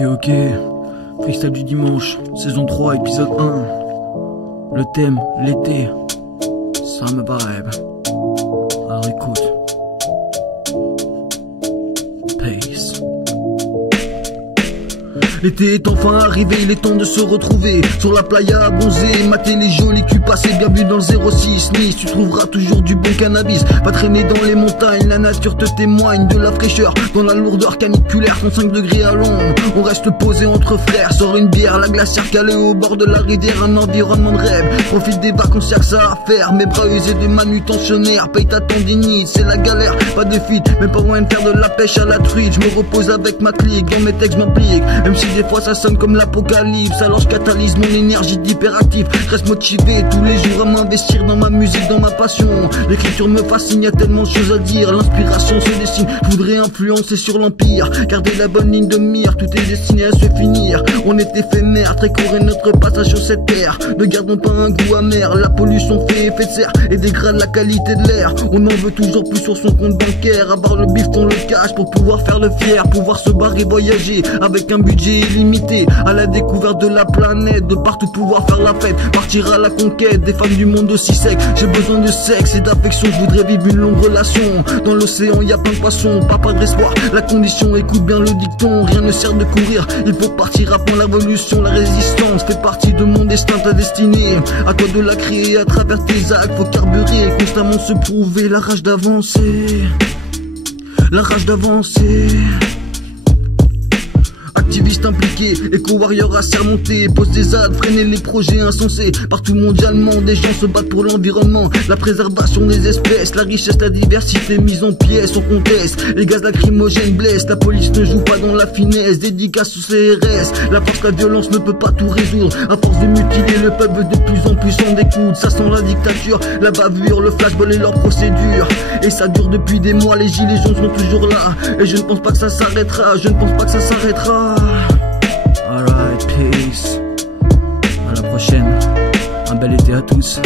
Ok, freestyle du dimanche, saison 3, épisode 1. Le thème, l'été, ça me vibe. Alors écoute. Peace. L'été est enfin arrivé, il est temps de se retrouver sur la playa à bronzer, mater les jolis culs passés. Bienvenue dans le 06 Nice, tu trouveras toujours du bon cannabis. Pas traîner dans les montagnes, la nature te témoigne de la fraîcheur. Dans la lourdeur caniculaire, 35 degrés à l'ombre, on reste posé entre frères. Sors une bière, la glacière calée au bord de la rivière, un environnement de rêve. Profite des vacances, y'a que ça à faire. Mes bras usés de manutentionnaire, paye ta tendinite, c'est la galère, pas de fuite, même pas moyen de faire de la pêche à la truite. Je me repose avec ma clique, dans mes textes m'implique, même si des fois ça sonne comme l'apocalypse. Alors je catalyse mon énergie d'hyperactif, je reste motivé tous les jours à m'investir dans ma musique, dans ma passion. L'écriture me fascine, y a tellement de choses à dire. L'inspiration se dessine, je voudrais influencer sur l'empire. Garder la bonne ligne de mire, tout est destiné à se finir. On est éphémère, très court est notre passage sur cette terre. Ne gardons pas un goût amer, la pollution fait effet de serre et dégrade la qualité de l'air. On en veut toujours plus sur son compte bancaire. À part le bifton, le cash pour pouvoir faire le fier, pouvoir se barrer, voyager avec un budget illimité, à la découverte de la planète, de partout pouvoir faire la fête, partir à la conquête des femmes du monde aussi sec. J'ai besoin de sexe et d'affection, je voudrais vivre une longue relation. Dans l'océan y a plein de poissons, pas d'espoir, la condition, écoute bien le dicton. Rien ne sert de courir, il faut partir avant la révolution. La résistance fait partie de mon destin, ta destinée, à toi de la créer à travers tes actes. Faut carburer, constamment se prouver, la rage d'avancer, la rage d'avancer. Activiste impliqué, éco-warrior à surmonter, pose des ZAD, freiner les projets insensés. Partout mondialement, des gens se battent pour l'environnement, la préservation des espèces, la richesse, la diversité mise en pièces, on conteste. Les gaz lacrymogènes blessent, la police ne joue pas dans la finesse. Dédicace au CRS, la force, la violence ne peut pas tout résoudre. À force de mutiler, le peuple de plus en plus en découdre. Ça sent la dictature, la bavure, le flashball et leur procédure. Et ça dure depuis des mois, les gilets jaunes sont toujours là. Et je ne pense pas que ça s'arrêtera, je ne pense pas que ça s'arrêtera. Alright, peace. À la prochaine. Un bel été à tous.